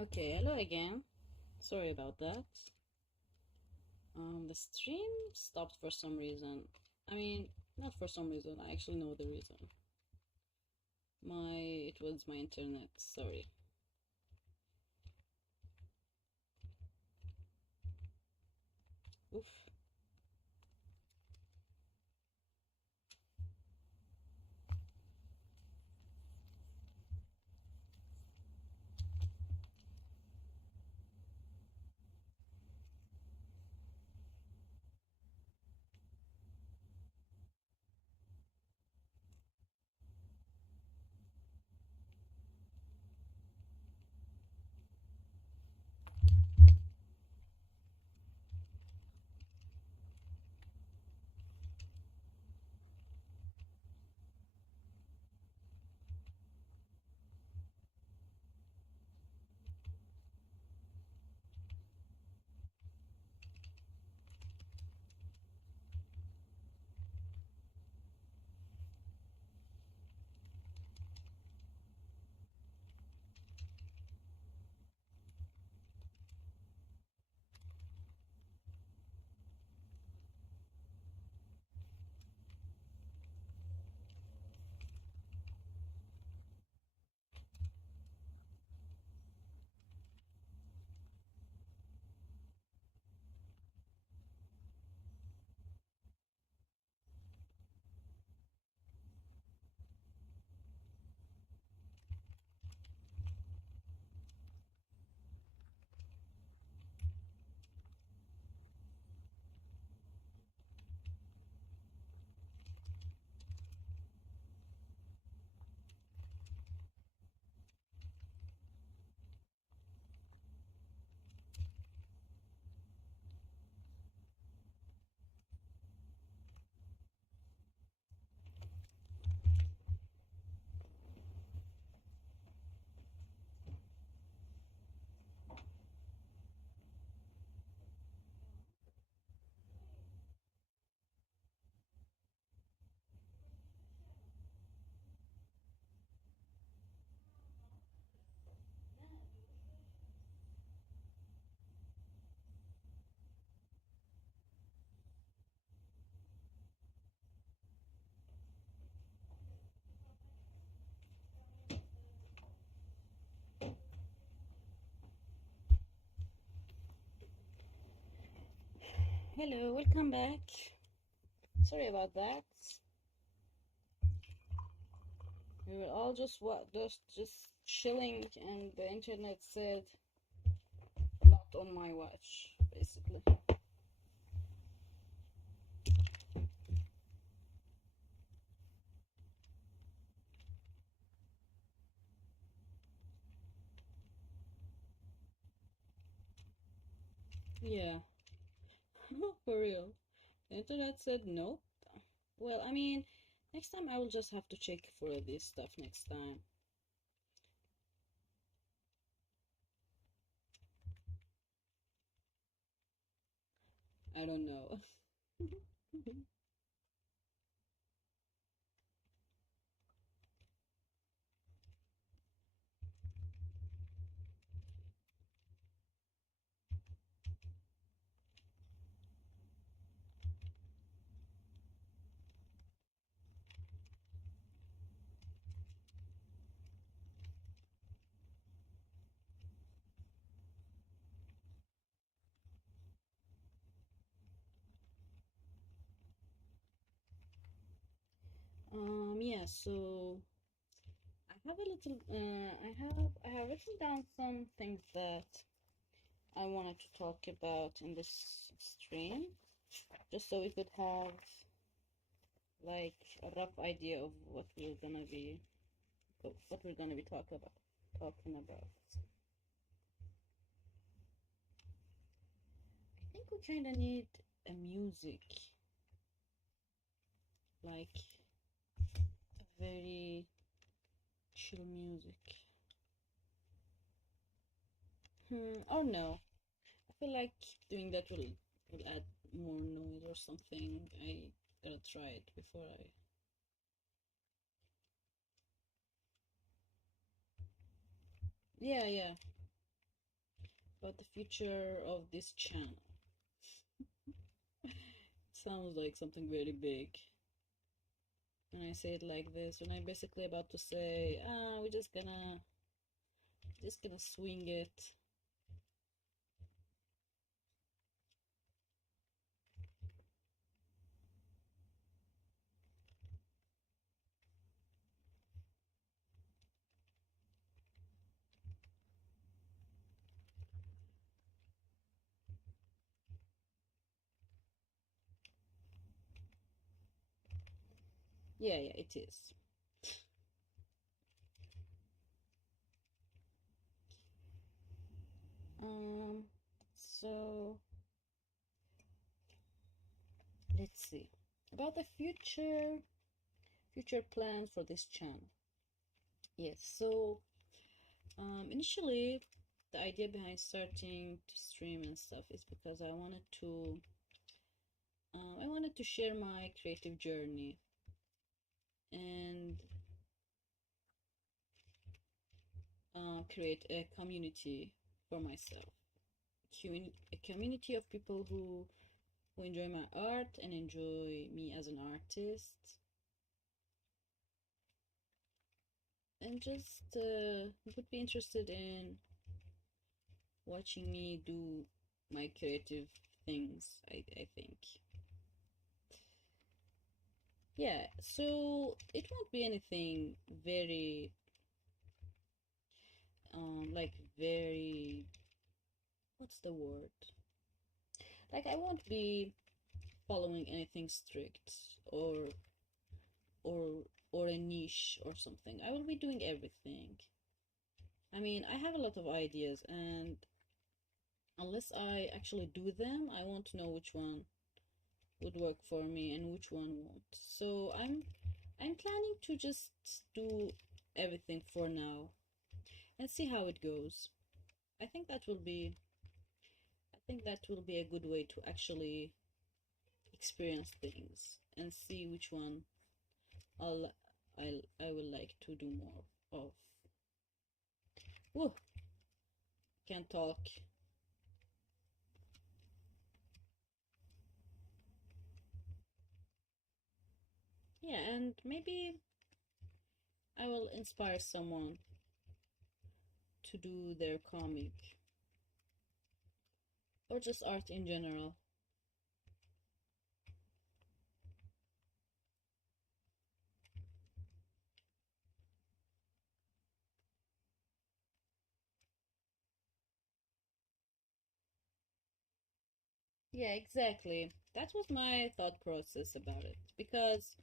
Okay, hello again. Sorry about that. The stream stopped for some reason. I mean, not for some reason. I actually know the reason. It was my internet. Sorry. Oof. Hello, welcome back. Sorry about that. We were all just chilling, and the internet said not on my watch, basically. Yeah, for real. The internet said nope. Well, I mean, next time I will just have to check for this stuff next time. I don't know. Yeah, so I have written down some things that I wanted to talk about in this stream, just so we could have like a rough idea of what we're gonna be talking about. I think we kind of need a music, like a very chill music. Or no, I feel like doing that will add more noise or something. I gotta try it before I. Yeah, yeah. about the future of this channel. It sounds like something very big when I say it like this, when I'm basically about to say, we're just gonna swing it. Yeah, it is. So let's see about the future plans for this channel. Yes, so initially the idea behind starting to stream and stuff is because I wanted to share my creative journey and create a community for myself, a community of people who enjoy my art and enjoy me as an artist, and just would be interested in watching me do my creative things. I think, yeah, so it won't be anything very like very, what's the word, like I won't be following anything strict or or a niche or something. I will be doing everything. I mean, I have a lot of ideas, and unless I actually do them, I won't know which one would work for me and which one won't. So I'm planning to just do everything for now and see how it goes. I think that will be I think that will be a good way to actually experience things and see which one I'll I will like to do more of. Woo, can't talk. Yeah, and maybe I will inspire someone to do their comic or just art in general. Yeah, exactly. That was my thought process about it because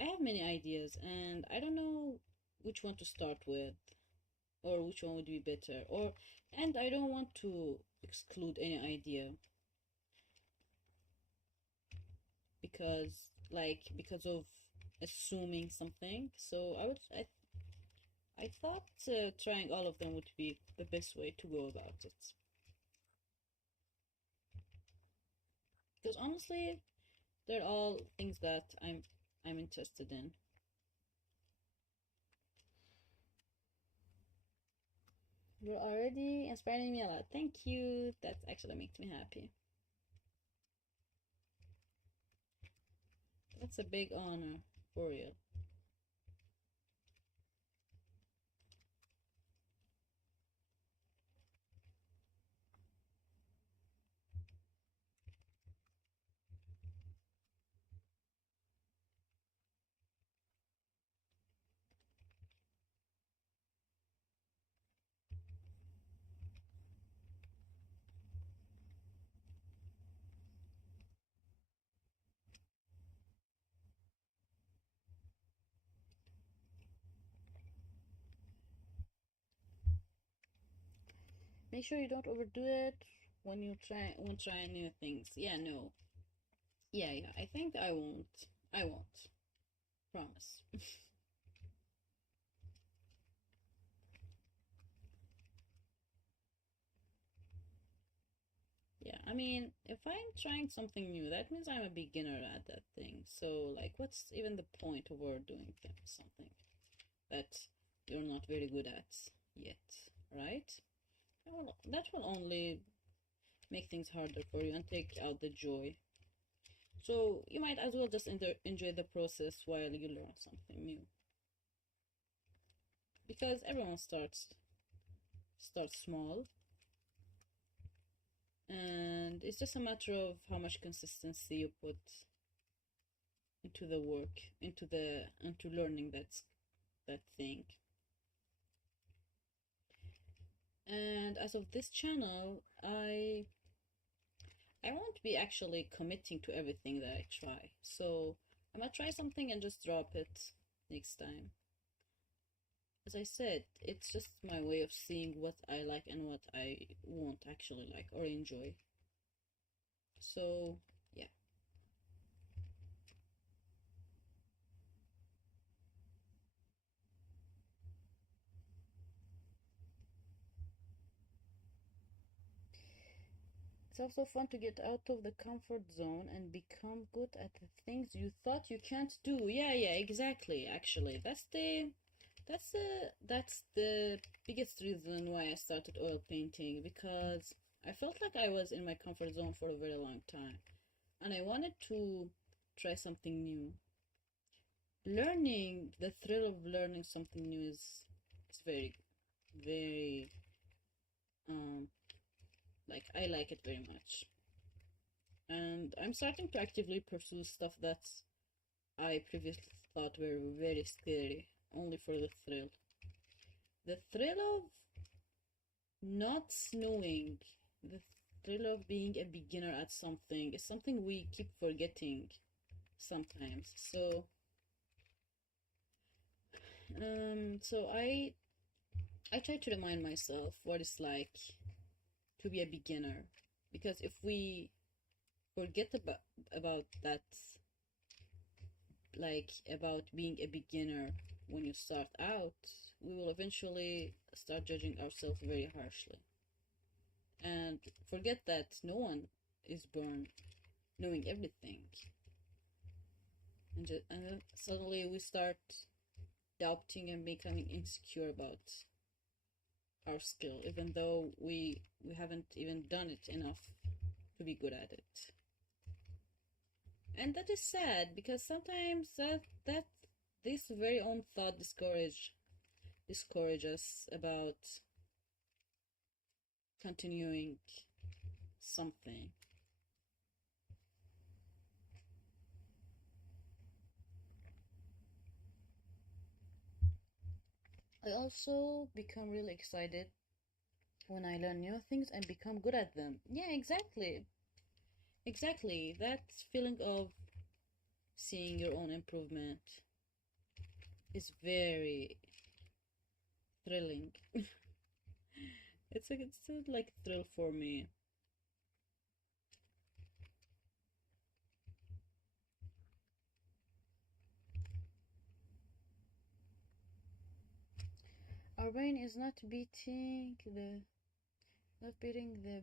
I have many ideas and I don't know which one to start with or which one would be better, or and I don't want to exclude any idea because of assuming something. So I thought trying all of them would be the best way to go about it. Because honestly, they're all things that I'm interested in. You're already inspiring me a lot. Thank you. That actually makes me happy. That's a big honor for real. Make sure you don't overdo it when trying new things. Yeah, no. Yeah. I think I won't. I won't. Promise. Yeah, I mean, if I'm trying something new, that means I'm a beginner at that thing. So, like, what's even the point of overdoing something that you're not very good at yet, right? that will only make things harder for you and take out the joy. So you might as well just enjoy the process while you learn something new. Because everyone starts small, and it's just a matter of how much consistency you put into the work, into learning that thing. And as of this channel, I won't be actually committing to everything that I try. So I'm gonna try something and just drop it next time. As I said, it's just my way of seeing what I like and what I won't actually like or enjoy. So yeah. It's also fun to get out of the comfort zone and become good at the things you thought you can't do. Yeah, yeah, exactly. Actually, that's the biggest reason why I started oil painting, because I felt like I was in my comfort zone for a very long time and I wanted to try something new. Learning, the thrill of learning something new is very, very like I like it very much. And I'm starting to actively pursue stuff that I previously thought were very scary, only for the thrill. The thrill of not knowing, the thrill of being a beginner at something is something we keep forgetting sometimes. So I try to remind myself what it's like to be a beginner, because if we forget about that, like about being a beginner when you start out, we will eventually start judging ourselves very harshly and forget that no one is born knowing everything. And then suddenly we start doubting and becoming insecure about our skill, even though we haven't even done it enough to be good at it. And that is sad, because sometimes that this very own thought discourage us about continuing something. I also become really excited when I learn new things and become good at them. Yeah, exactly. Exactly. That feeling of seeing your own improvement is very thrilling. It's still like thrill for me. Our brain is not beating the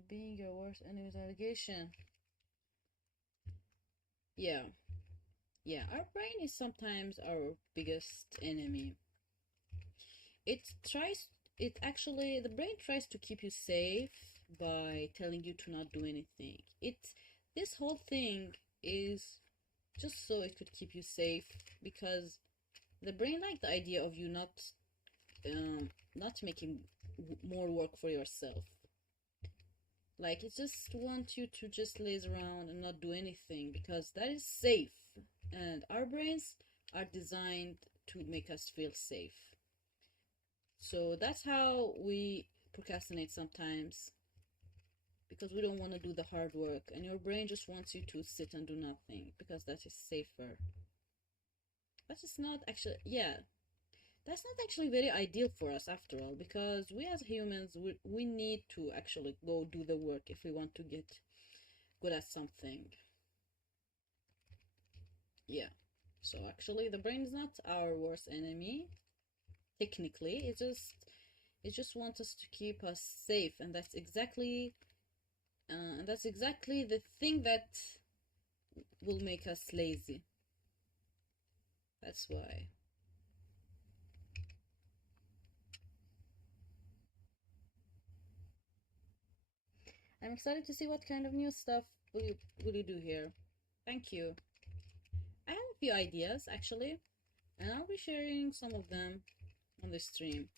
being your worst enemy's allegation. Yeah, yeah. Our brain is sometimes our biggest enemy. It tries. It actually, the brain tries to keep you safe by telling you to not do anything. This whole thing is just so it could keep you safe, because the brain like the idea of you not making more work for yourself. Like, it just wants you to just laze around and not do anything, because that is safe. And our brains are designed to make us feel safe. So that's how we procrastinate sometimes, because we don't want to do the hard work, and your brain just wants you to sit and do nothing because that is safer. That is not actually, yeah, that's not actually very ideal for us after all, because we as humans, we need to actually go do the work if we want to get good at something. Yeah. So actually the brain is not our worst enemy. Technically, it just wants us to keep us safe, and that's exactly the thing that will make us lazy. That's why. I'm excited to see what kind of new stuff will you do here. Thank you. I have a few ideas actually, and I'll be sharing some of them on this stream.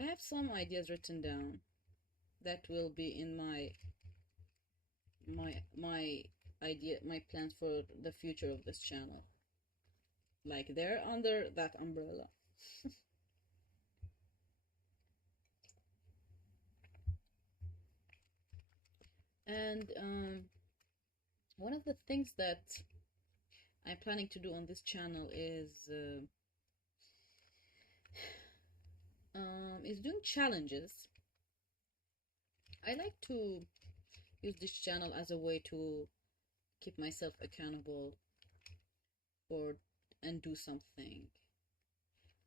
I have some ideas written down that will be in my plans for the future of this channel. Like they're under that umbrella. And one of the things that I'm planning to do on this channel is doing challenges. I like to use this channel as a way to keep myself accountable and do something.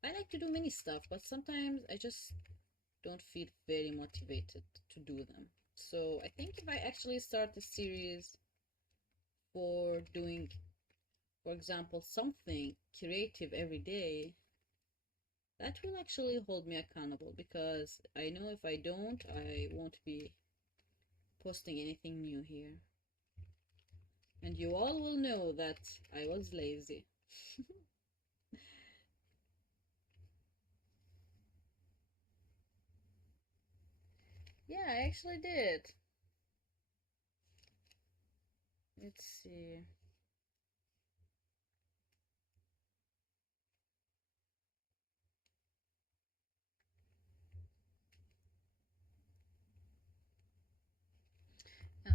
I like to do many stuff, but sometimes I just don't feel very motivated to do them. So I think if I actually start a series for doing, for example, something creative every day, that will actually hold me accountable, because I know if I don't, I won't be posting anything new here. And you all will know that I was lazy. Yeah, I actually did. Let's see.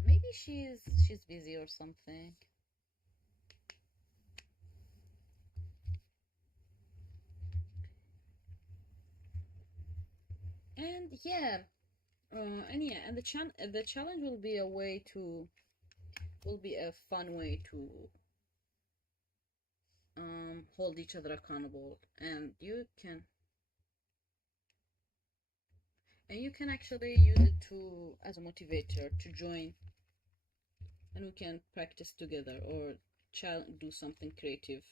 Maybe she's busy or something. And yeah, and the challenge will be a fun way to hold each other accountable, and you can actually use it to as a motivator to join, and we can practice together or do something creative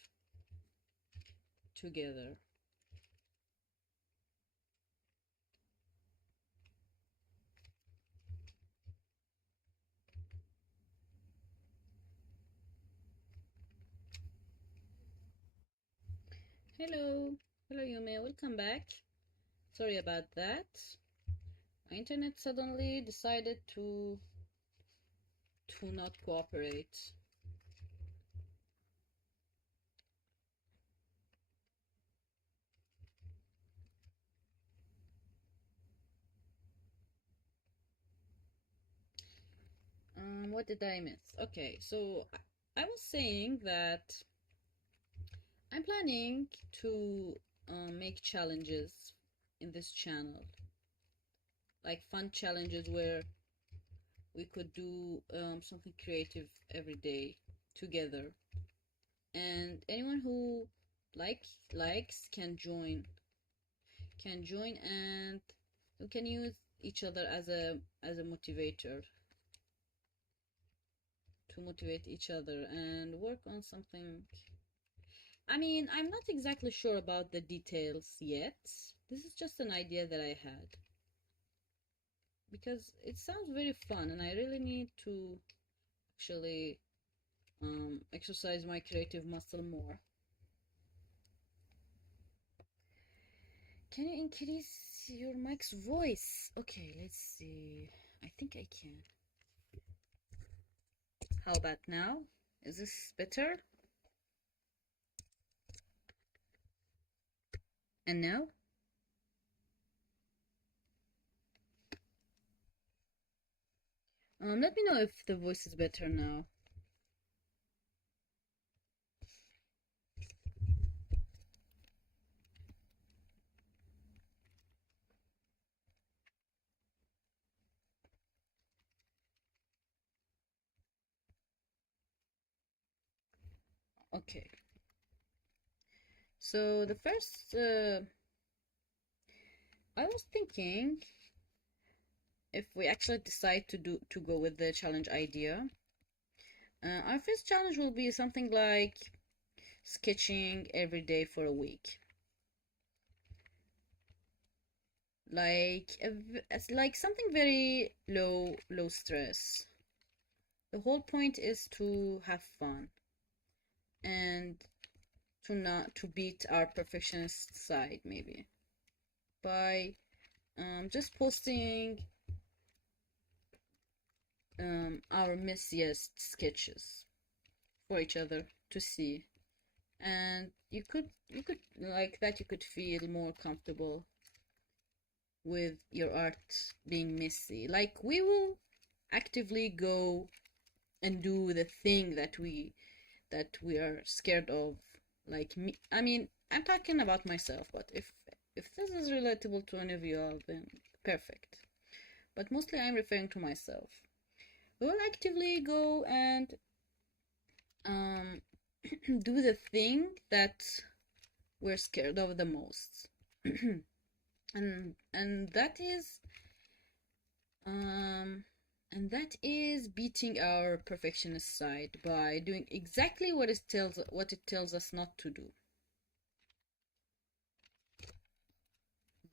together. Hello, Yume, welcome back. Sorry about that. My internet suddenly decided to not cooperate. What did I miss? Okay, so I was saying that I'm planning to make challenges in this channel, like fun challenges where we could do something creative every day together, and anyone who likes can join, and we can use each other as a motivator to motivate each other and work on something. I mean, I'm not exactly sure about the details yet. This is just an idea that I had, because it sounds very fun and I really need to actually exercise my creative muscle more. Can you increase your mic's voice? Okay, let's see. I think I can. How about now? Is this better? And now? Let me know if the voice is better now. Okay. So the first, I was thinking, if we actually decide to go with the challenge idea, our first challenge will be something like sketching every day for a week. it's like something very low stress. The whole point is to have fun and to not to beat our perfectionist side, maybe by just posting our messiest sketches for each other to see. And you could like that, you could feel more comfortable with your art being messy. Like, we will actively go and do the thing that we are scared of. Like me, I mean, I'm talking about myself, but if this is relatable to any of you all, then perfect. But mostly I'm referring to myself. We will actively go and um do the thing that we're scared of the most. and that is um and that is beating our perfectionist side by doing exactly what it tells us not to do,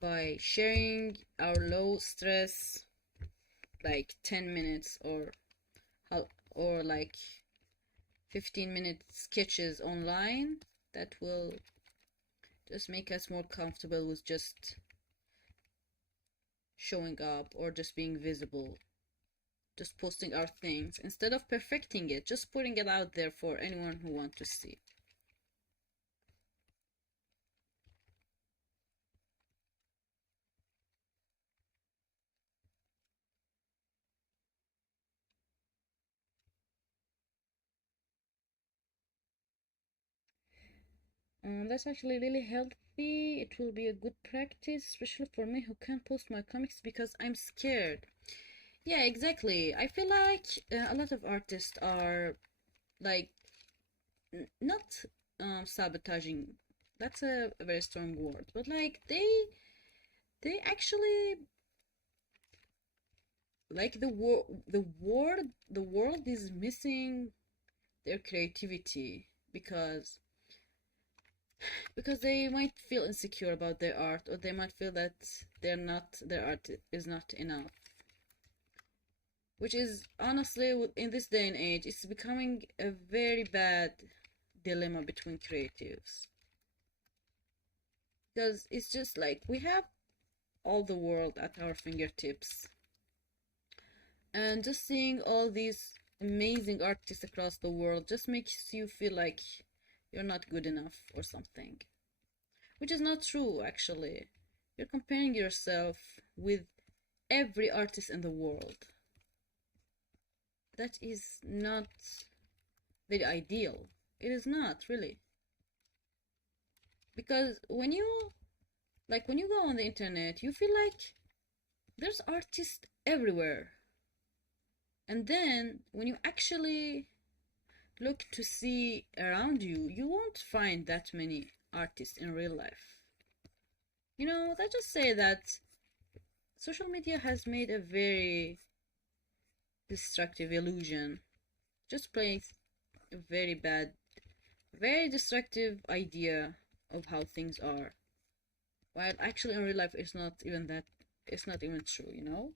by sharing our low stress like 10 minutes or like 15-minute sketches online that will just make us more comfortable with just showing up or just being visible, just posting our things instead of perfecting it, just putting it out there for anyone who wants to see. That's actually really healthy. It will be a good practice, especially for me who can't post my comics because I'm scared. Yeah, exactly. I feel like a lot of artists are like not sabotaging. That's a very strong word, but like they actually like the world is missing their creativity because they might feel insecure about their art, or they might feel that their art is not enough, which is honestly, in this day and age, it's becoming a very bad dilemma between creatives, because it's just like we have all the world at our fingertips, and just seeing all these amazing artists across the world just makes you feel like you're not good enough or something, which is not true actually. You're comparing yourself with every artist in the world. That is not very ideal. It is not really. Because when you go on the internet, you feel like there's artists everywhere. And then when you actually look to see around you, you won't find that many artists in real life. Let's just say that social media has made a very destructive illusion. Just plays a very destructive idea of how things are. While actually in real life it's not even true.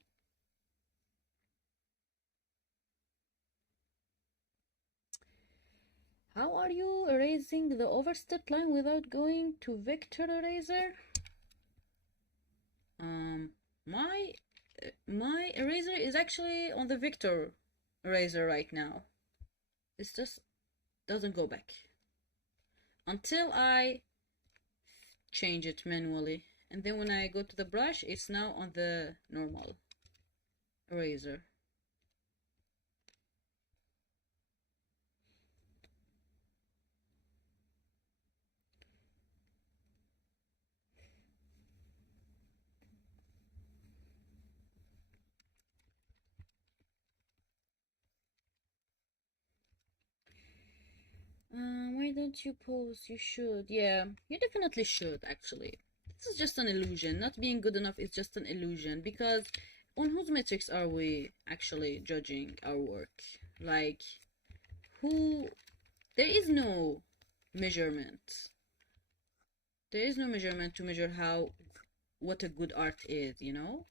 How are you erasing the overstep line without going to vector eraser? My my eraser is actually on the vector eraser right now. It just doesn't go back until I change it manually, and then when I go to the brush, it's now on the normal eraser. Why don't you pose? You should. Yeah, you definitely should, actually. This is just an illusion. Not being good enough is just an illusion, because on whose metrics are we actually judging our work? Like, who. There is no measurement. There is no measurement to measure how what a good art is, you know?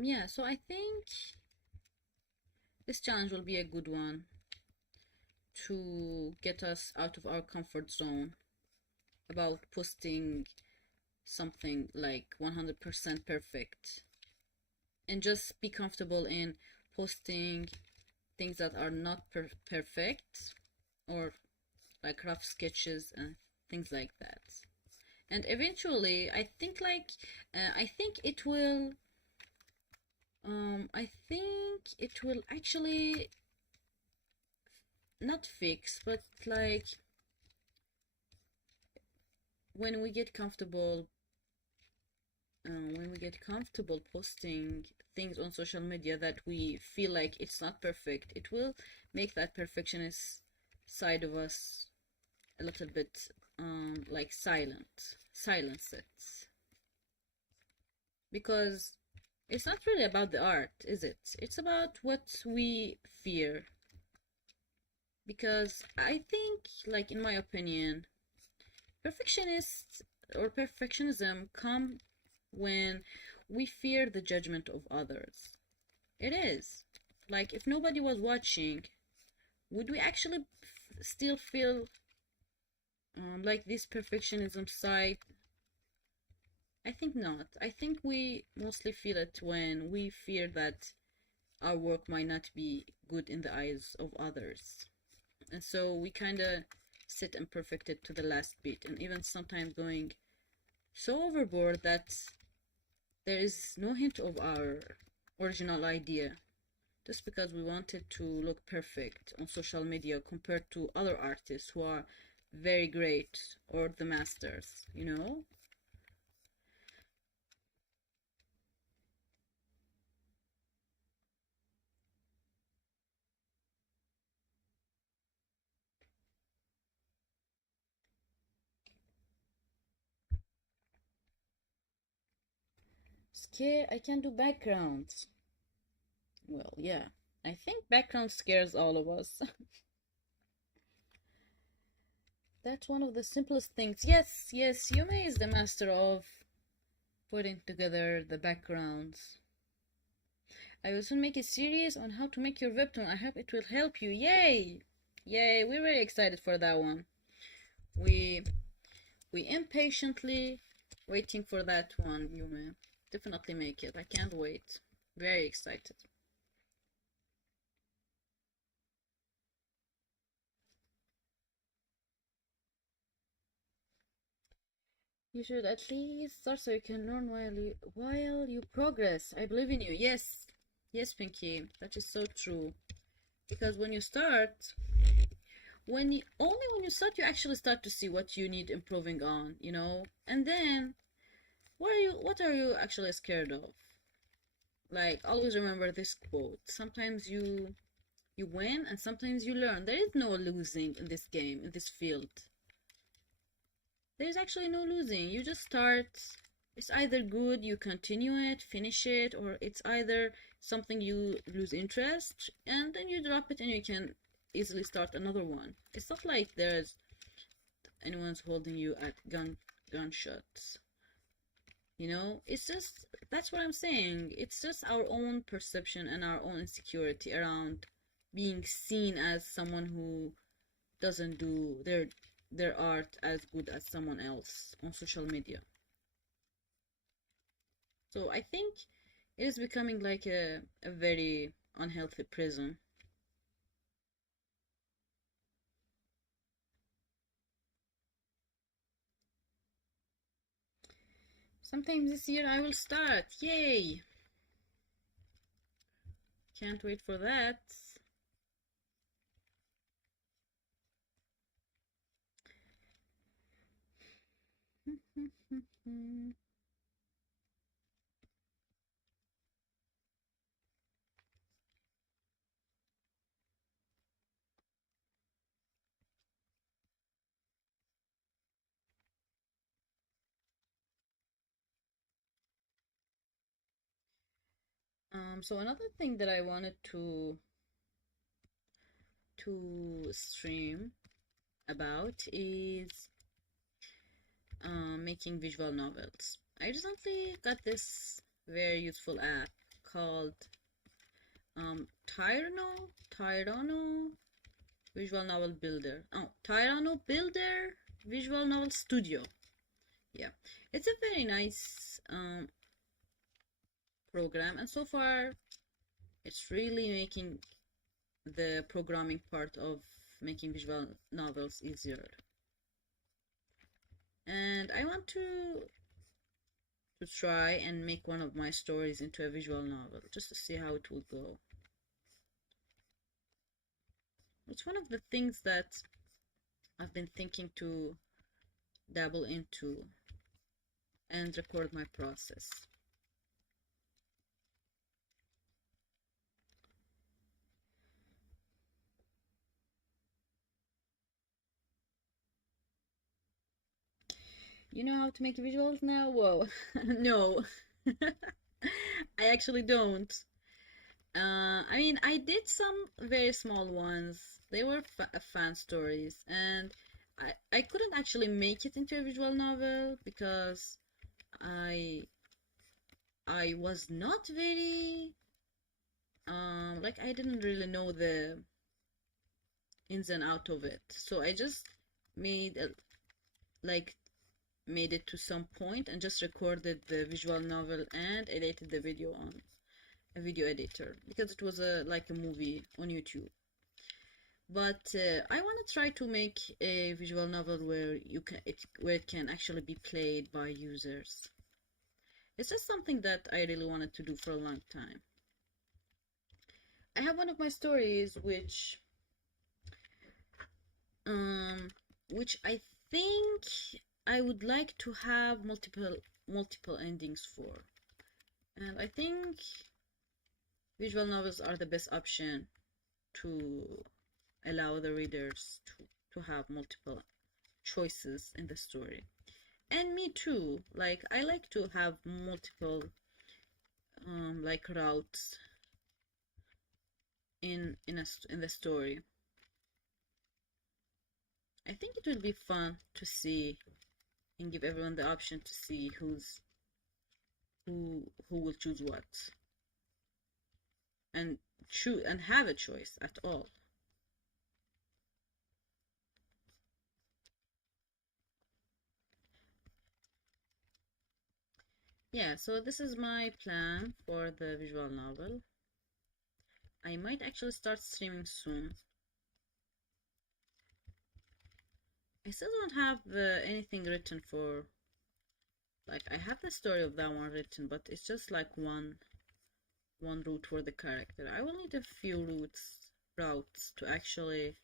Yeah, so I think this challenge will be a good one to get us out of our comfort zone about posting something like 100% perfect and just be comfortable in posting things that are not perfect, or like rough sketches and things like that. And eventually I think it will actually not fix, but like when we get comfortable posting things on social media that we feel like it's not perfect, it will make that perfectionist side of us a little bit like silence it, because it's not really about the art, is it? It's about what we fear. Because I think, like, in my opinion, perfectionist or perfectionism come when we fear the judgment of others. It is. Like, if nobody was watching, would we actually still feel like this perfectionism side? I think not. I think we mostly feel it when we fear that our work might not be good in the eyes of others. And so we kind of sit and perfect it to the last bit, and even sometimes going so overboard that there is no hint of our original idea, just because we wanted to look perfect on social media compared to other artists who are very great or the masters, you know? Scare, I can do backgrounds. Well, yeah. I think background scares all of us. That's one of the simplest things. Yes, yes, Yume is the master of putting together the backgrounds. I will soon make a series on how to make your webtoon. I hope it will help you. Yay! Yay, we're very excited for that one. We we impatiently waiting for that one, Yume. Definitely make it. I can't wait. Very excited. You should at least start so you can learn while you progress. I believe in you. Yes. Yes, Pinky. That is so true. Because when you start, only when you start you actually start to see what you need improving on, you know? And then what are you actually scared of? Like, always remember this quote. Sometimes you win and sometimes you learn. There is no losing in this game, in this field. There's actually no losing. You just start. It's either good, you continue it, finish it, or it's either something you lose interest and then you drop it and you can easily start another one. It's not like there's anyone's holding you at gunshots. You know, it's just that's what I'm saying. It's just our own perception and our own insecurity around being seen as someone who doesn't do their art as good as someone else on social media. So I think it is becoming like a very unhealthy prison. Sometime this year I will start. Yay! Can't wait for that. So another thing that I wanted to stream about is making visual novels. I recently got this very useful app called Tyranno Visual Novel Builder. Oh, Tyranno Builder Visual Novel Studio. Yeah, it's a very nice program, and so far it's really making the programming part of making visual novels easier. And I want to try and make one of my stories into a visual novel just to see how it will go. It's one of the things that I've been thinking to dabble into and record my process. You know how to make visuals now? Whoa. No. I actually don't. I mean, I did some very small ones. They were fan stories, and I couldn't actually make it into a visual novel because I I was not very like I didn't really know the ins and out of it. So I just made like made it to some point and just recorded the visual novel and edited the video on a video editor because it was like a movie on YouTube. But I want to try to make a visual novel where it can actually be played by users. It's just something that I really wanted to do for a long time. I have one of my stories which I think I would like to have multiple endings for. And I think visual novels are the best option to allow the readers to have multiple choices in the story. And me too. Like I like to have multiple like routes in the story. I think it would be fun to see and give everyone the option to see who will choose what and choose and have a choice at all. Yeah, so this is my plan for the visual novel. I might actually start streaming soon. I still don't have anything written for, like, I have the story of that one written, but it's just like one route for the character. I will need a few routes to actually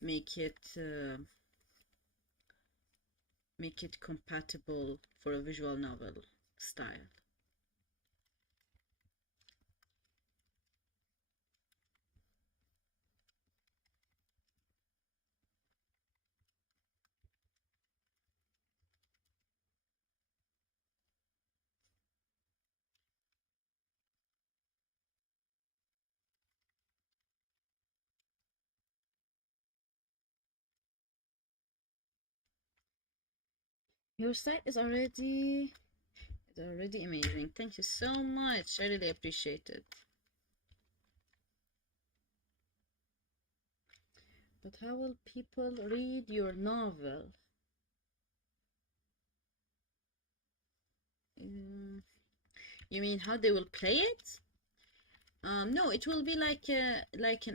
make it compatible for a visual novel style. Your site is already amazing. Thank you so much. I really appreciate it. But how will people read your novel? You mean how they will play it? No, it will be like an like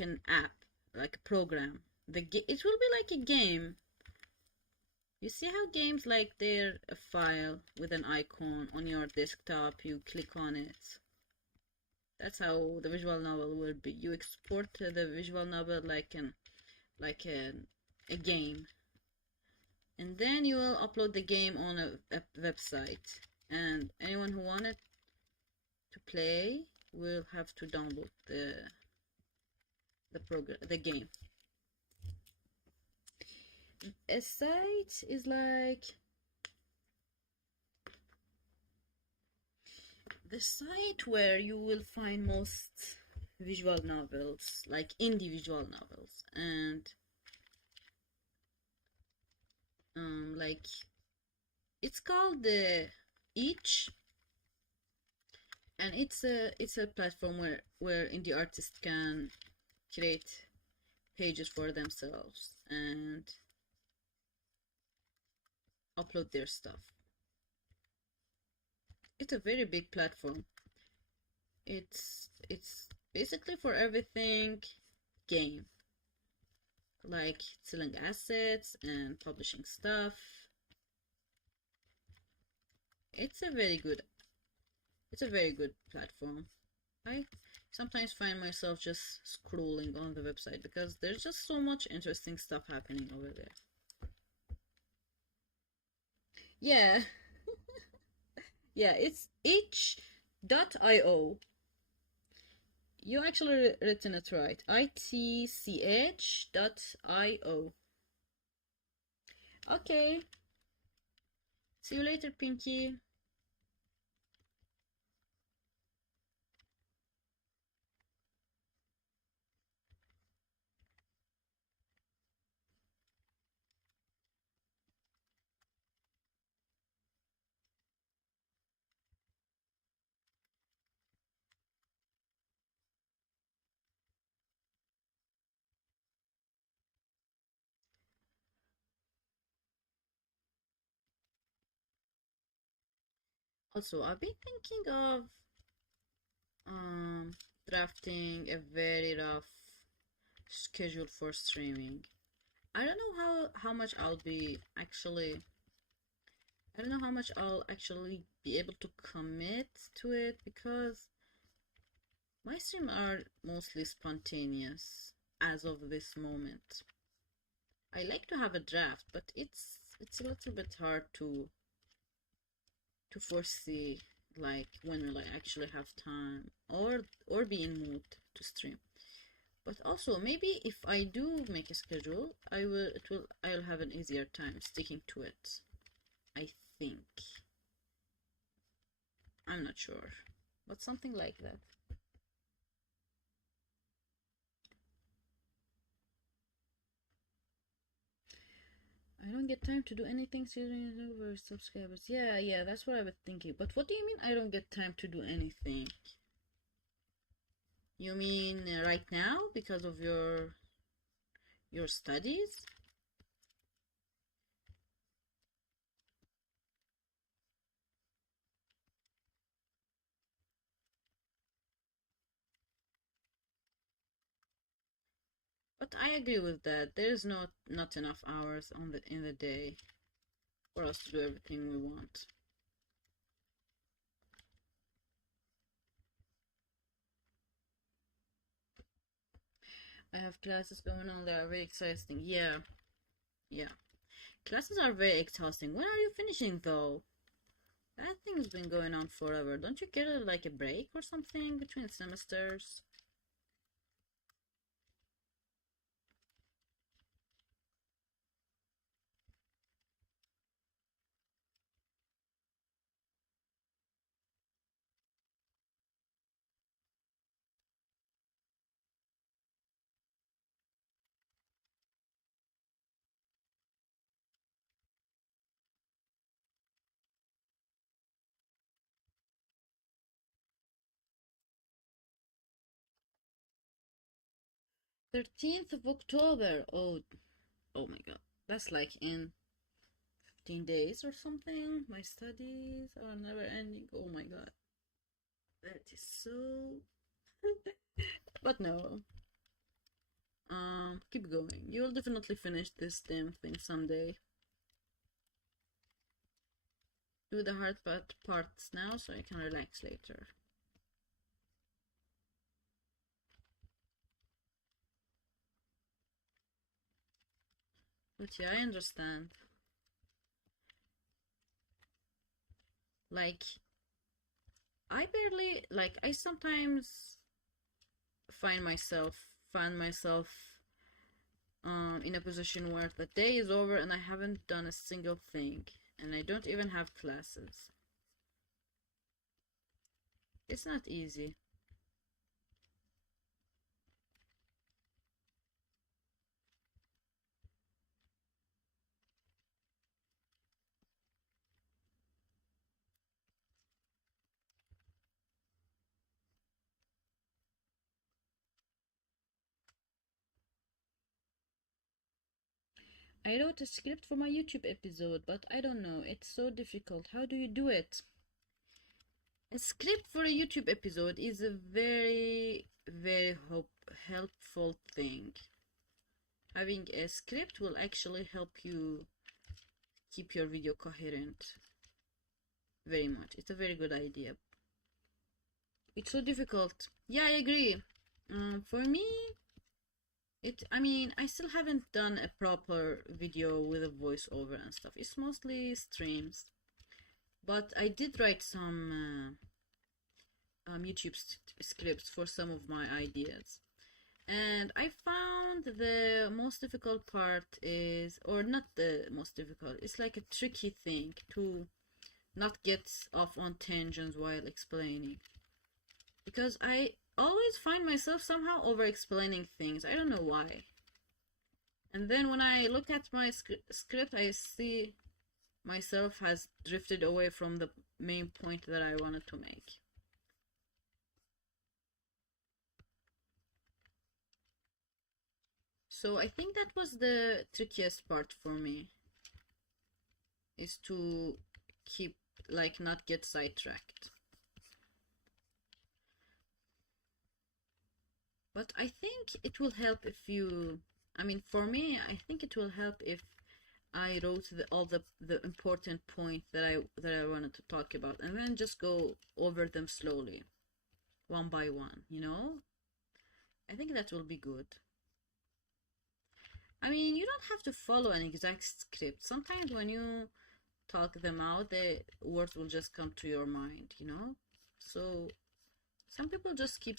an app, like a program. It will be like a game. You see how games like they're a file with an icon on your desktop, you click on it. That's how the visual novel will be. You export the visual novel like a game. And then you will upload the game on a website. And anyone who wanted to play will have to download the game. A site is like the site where you will find most visual novels, like indie visual novels, and like it's called the Each, and it's a platform where indie artists can create pages for themselves and upload their stuff. It's a very big platform. It's basically for everything game, like selling assets and publishing stuff. It's a very good platform. I sometimes find myself just scrolling on the website because there's just so much interesting stuff happening over there. Yeah, yeah, it's itch.io. You actually written it right. itch.io. Okay. See you later, Pinky. Also, I've been thinking of um drafting a very rough schedule for streaming. I don't know how much I don't know how much I'll actually be able to commit to it because my streams are mostly spontaneous as of this moment. I like to have a draft, but it's a little bit hard to foresee, like when will I actually have time or be in mood to stream. But also maybe if I do make a schedule, I'll have an easier time sticking to it. I think. I'm not sure. But something like that. I don't get time to do anything seriously over subscribers. Yeah, that's what I was thinking. But what do you mean I don't get time to do anything? You mean right now because of your studies? But I agree with that. There's not enough hours on the in the day for us to do everything we want. I have classes going on that are very exhausting. Yeah. Classes are very exhausting. When are you finishing though? That thing's been going on forever. Don't you get like a break or something between semesters? 13th of October. Oh my god. That's like in 15 days or something. My studies are never ending. Oh my god. That is so. But no. Keep going. You will definitely finish this damn thing someday. Do the hard parts now so you can relax later. But yeah, I understand. Like, I sometimes find myself in a position where the day is over and I haven't done a single thing and I don't even have classes. It's not easy. I wrote a script for my YouTube episode, but I don't know, it's so difficult. How do you do it? A script for a YouTube episode is a very helpful thing. Having a script will actually help you keep your video coherent very much. It's a very good idea. It's so difficult. Yeah, I agree. For me, I still haven't done a proper video with a voiceover and stuff. It's mostly streams. But I did write some YouTube scripts for some of my ideas. And I found the most difficult part is, or not the most difficult, it's like a tricky thing to not get off on tangents while explaining. Because I always find myself somehow over explaining things. I don't know why. And then when I look at my script, I see myself has drifted away from the main point that I wanted to make. So I think that was the trickiest part for me, is to keep, like, not get sidetracked. But I think it will help if you, for me, I think it will help if I wrote all the important points that I wanted to talk about, and then just go over them slowly, one by one, you know? I think that will be good. You don't have to follow an exact script. Sometimes when you talk them out, the words will just come to your mind, you know? So some people just keep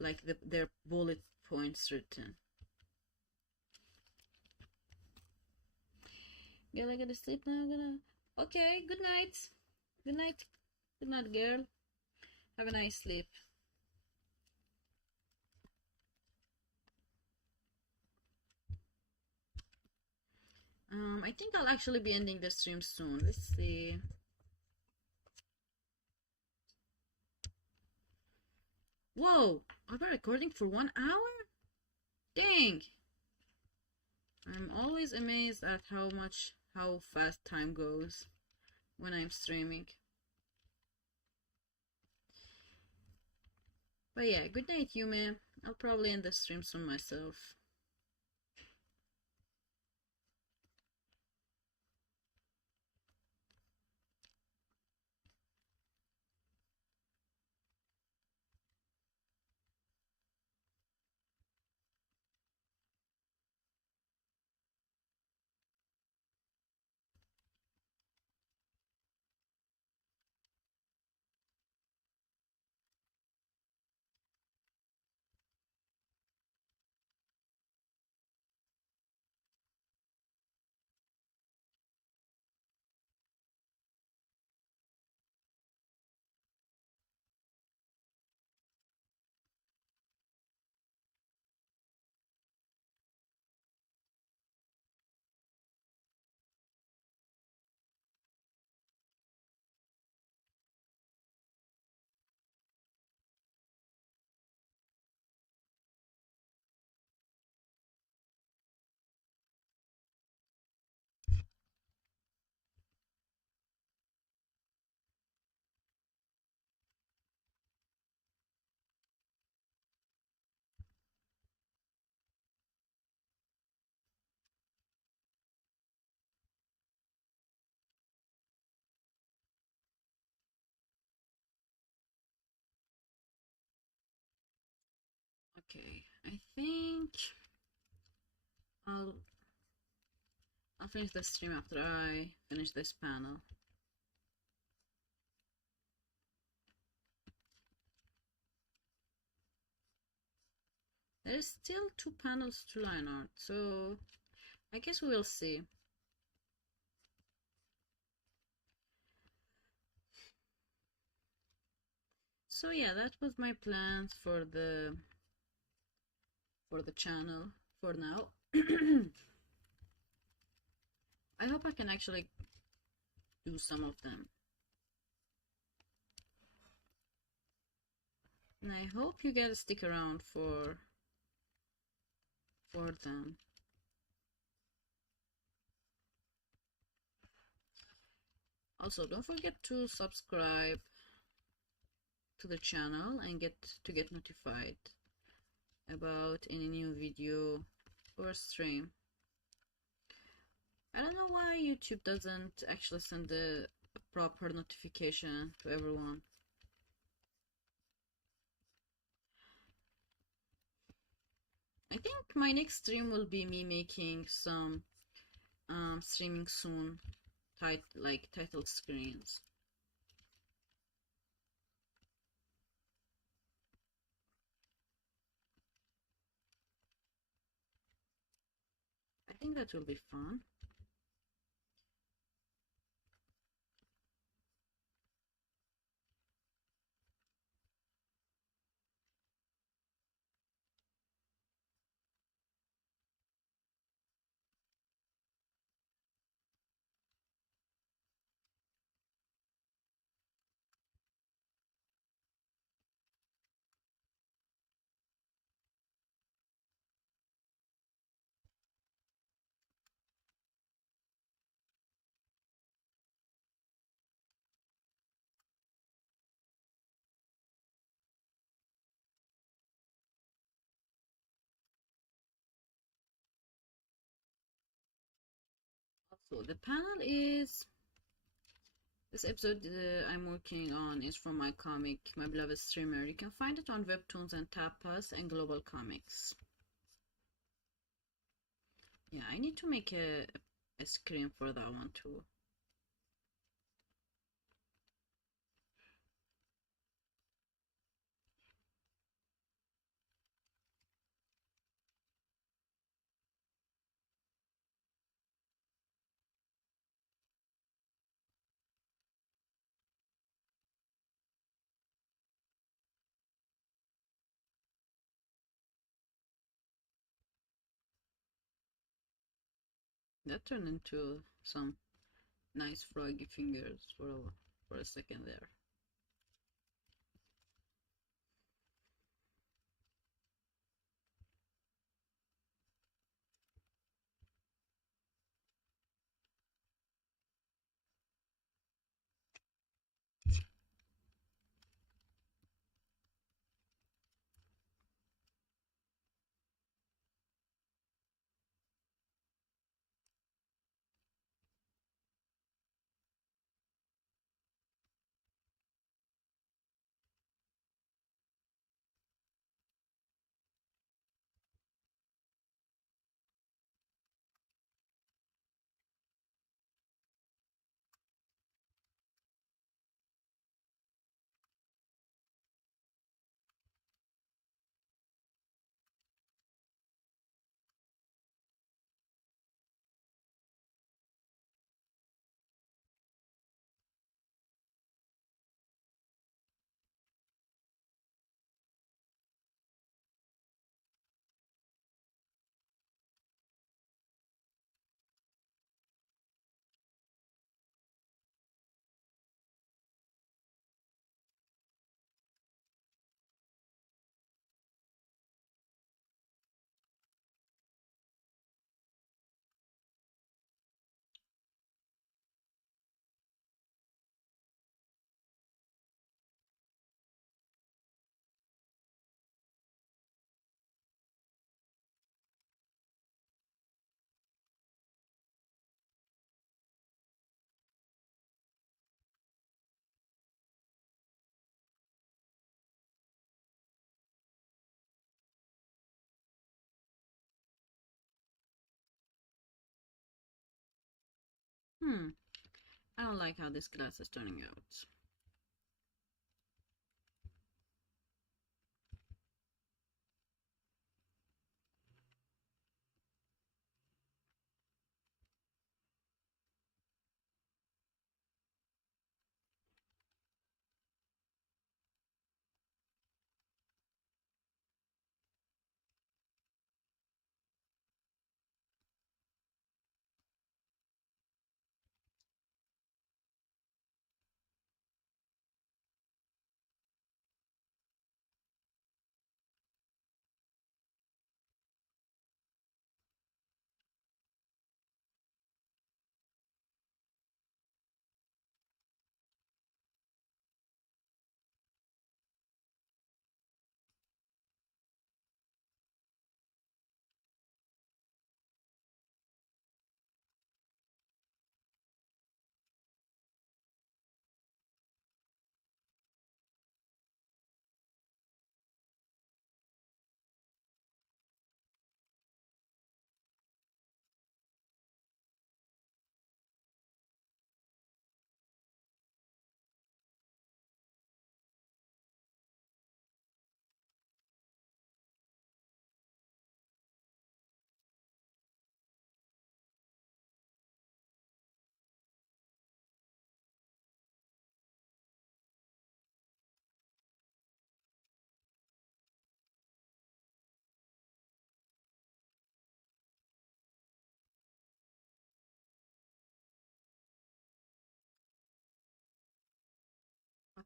like their bullet points written. Girl, I gotta sleep now. Okay, good night. Good night. Good night, girl. Have a nice sleep. I think I'll actually be ending the stream soon. Let's see. Whoa! I've been recording for 1 hour? Dang! I'm always amazed at how fast time goes when I'm streaming. But yeah, good night, Yume. I'll probably end the stream soon myself. Okay, I think I'll finish the stream after I finish this panel. There's still 2 panels to line art, so I guess we will see. So yeah, that was my plans for the channel for now. I hope I can actually do some of them. And I hope you guys stick around for them. Also, don't forget to subscribe to the channel and get notified about any new video or stream. I don't know why YouTube doesn't actually send a proper notification to everyone. I think my next stream will be me making some streaming soon like title screens. I think that will be fun. Also, the panel is this episode I'm working on is from my comic, My Beloved Streamer. You can find it on Webtoons and Tapas and Global Comics. Yeah, I need to make a screen for that one too. That turned into some nice froggy fingers for a second there. I don't like how this glass is turning out.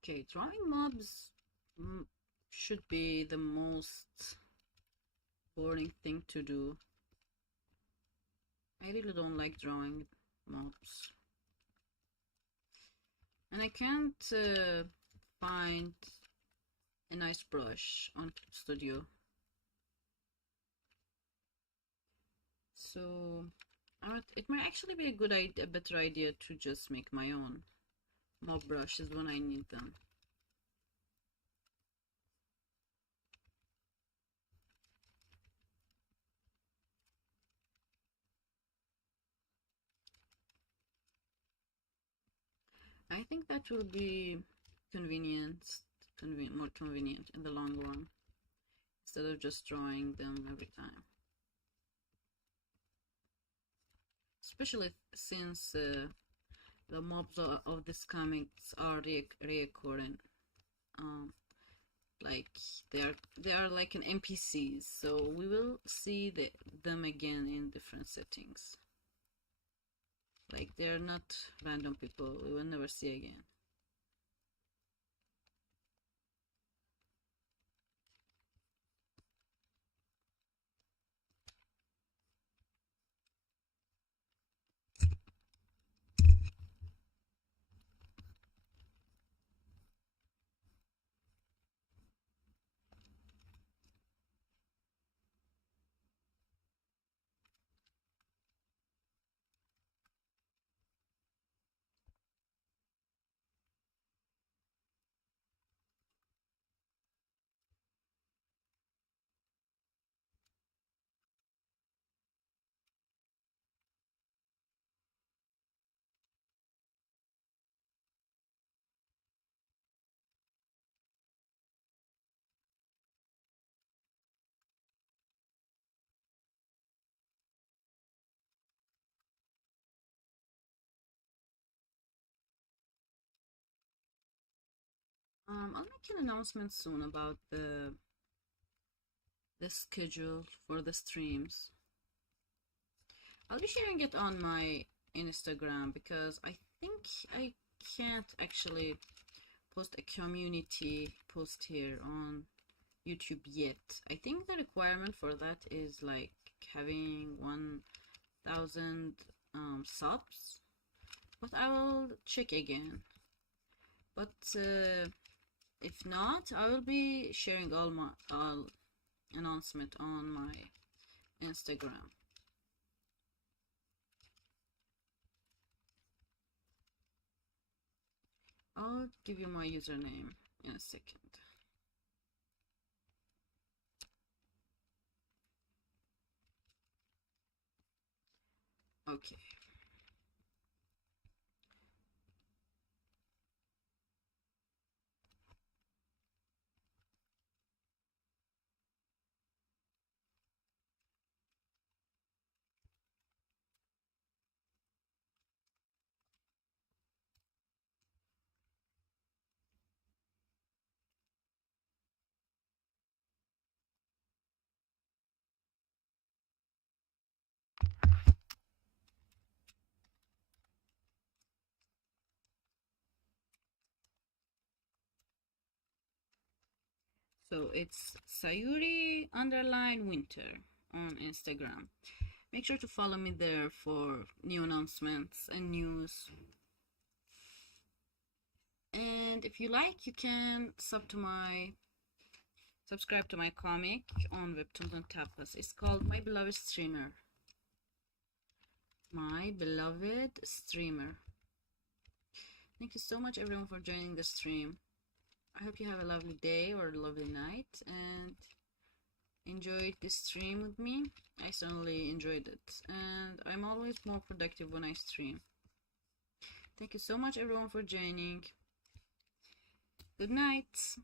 Okay, drawing mobs should be the most boring thing to do. I really don't like drawing mobs. And I can't find a nice brush on Studio. So it might actually be a good idea, a better idea to just make my own mob brushes when I need them. I think that will be more convenient in the long run, instead of just drawing them every time. Especially since the mobs of this comics are reoccurring. Like they are like an NPCs, so we will see them again in different settings. Like they're not random people we will never see again. I'll make an announcement soon about the schedule for the streams. I'll be sharing it on my Instagram because I think I can't actually post a community post here on YouTube yet. I think the requirement for that is like having 1,000 subs, but I will check again. But if not, I will be sharing all announcement on my Instagram. I'll give you my username in a second. Okay. So it's Sayuri_winter on Instagram. Make sure to follow me there for new announcements and news. And if you like, you can subscribe to my comic on Webtoons and Tapas. It's called My Beloved Streamer. My Beloved Streamer. Thank you so much everyone for joining the stream. I hope you have a lovely day or a lovely night and enjoyed this stream with me. I certainly enjoyed it, and I'm always more productive when I stream. Thank you so much everyone for joining. Good night.